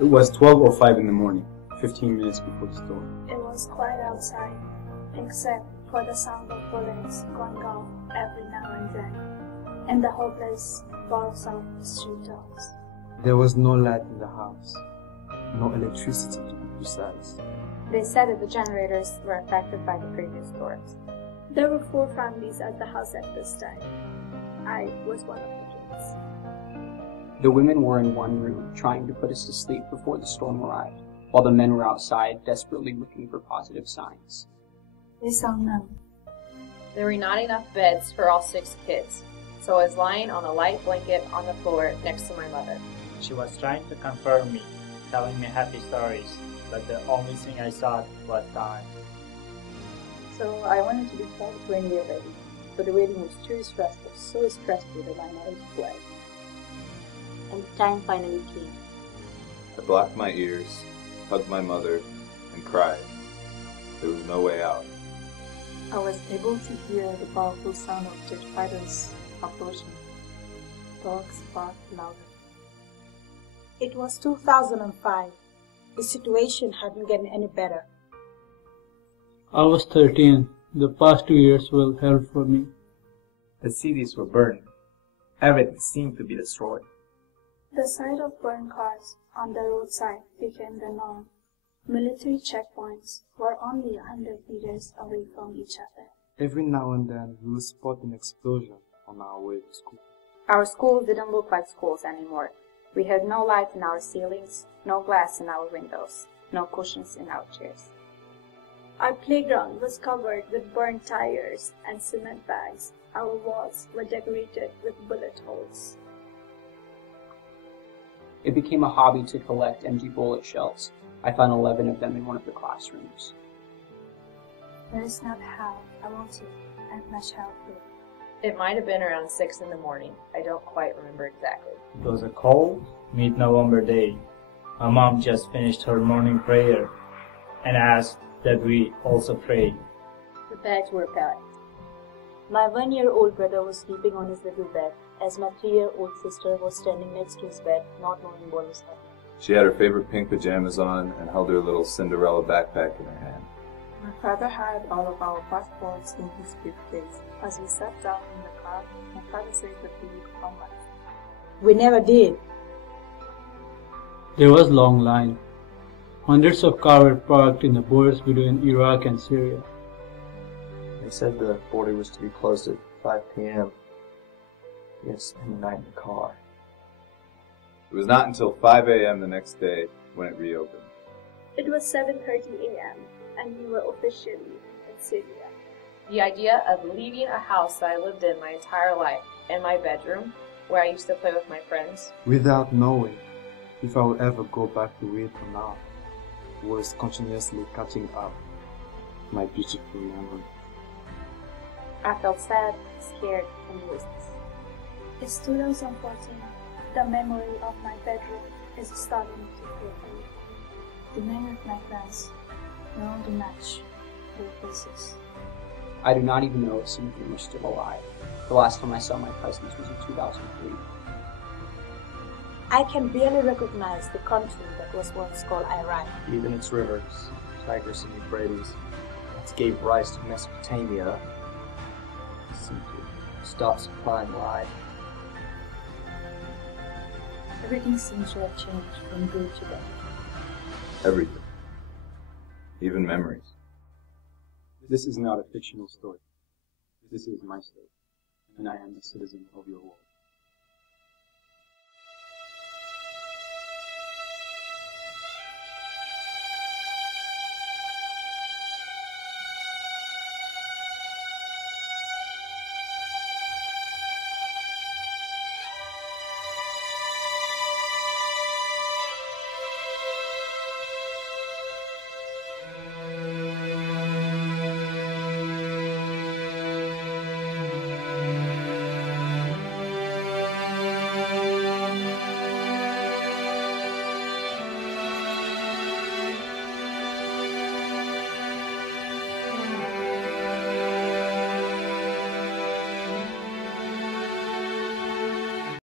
It was 12:05 in the morning, 15 minutes before the storm. It was quiet outside, except for the sound of bullets going off every now and then, and the hopeless barks of street dogs. There was no light in the house, no electricity to be precise. They said that the generators were affected by the previous storms. There were 4 families at the house at this time. I was one of the kids. The women were in one room, trying to put us to sleep before the storm arrived, while the men were outside, desperately looking for positive signs. We saw none. There were not enough beds for all 6 kids, so I was lying on a light blanket on the floor next to my mother. She was trying to comfort me, telling me happy stories, but the only thing I saw was time. So I wanted to be told when we were ready, but the waiting was too stressful, so stressful that I never play. And the time finally came. I blocked my ears, hugged my mother, and cried. There was no way out. I was able to hear the powerful sound of jet fighters approaching. Dogs barked louder. It was 2005. The situation hadn't gotten any better. I was 13. The past 2 years were hell for me. The cities were burning. Everything seemed to be destroyed. The sight of burned cars on the roadside became the norm. Military checkpoints were only 100 meters away from each other. Every now and then we would spot an explosion on our way to school. Our school didn't look like schools anymore. We had no light in our ceilings, no glass in our windows, no cushions in our chairs. Our playground was covered with burned tires and cement bags. Our walls were decorated with bullet holes. It became a hobby to collect empty bullet shells. I found 11 of them in one of the classrooms. That is not how I wanted my childhood. It might have been around 6 in the morning. I don't quite remember exactly. It was a cold, mid-November day. My mom just finished her morning prayer and asked that we also pray. The bags were packed. My 1-year-old brother was sleeping on his little bed, as my 3-year-old sister was standing next to his bed, not knowing what was happening. She had her favorite pink pajamas on and held her little Cinderella backpack in her hand. My father had all of our passports in his briefcase. As we sat down in the car, my father said that we would come back. We never did. There was a long line. Hundreds of cars were parked in the borders between Iraq and Syria. They said the border was to be closed at 5 p.m. We had to spend the night in the car. It was not until 5 a.m. the next day when it reopened. It was 7:30 a.m. and we were officially in Syria. The idea of leaving a house that I lived in my entire life and my bedroom, where I used to play with my friends, Without knowing if I would ever go back to it or not, was continuously catching up my beautiful memory. I felt sad, scared, and useless. It's 2014. The memory of my bedroom is starting to fade away. The name of my friends, no to match their faces. I do not even know if some of them are still alive. The last time I saw my cousins was in 2003. I can barely recognize the country that was once called Iraq. Even its rivers, Tigris and Euphrates, that gave rise to Mesopotamia, seemed to stop supplying life. Everything seems to have changed from good to bad. Everything. Even memories. This is not a fictional story. This is my story, and I am a citizen of your world.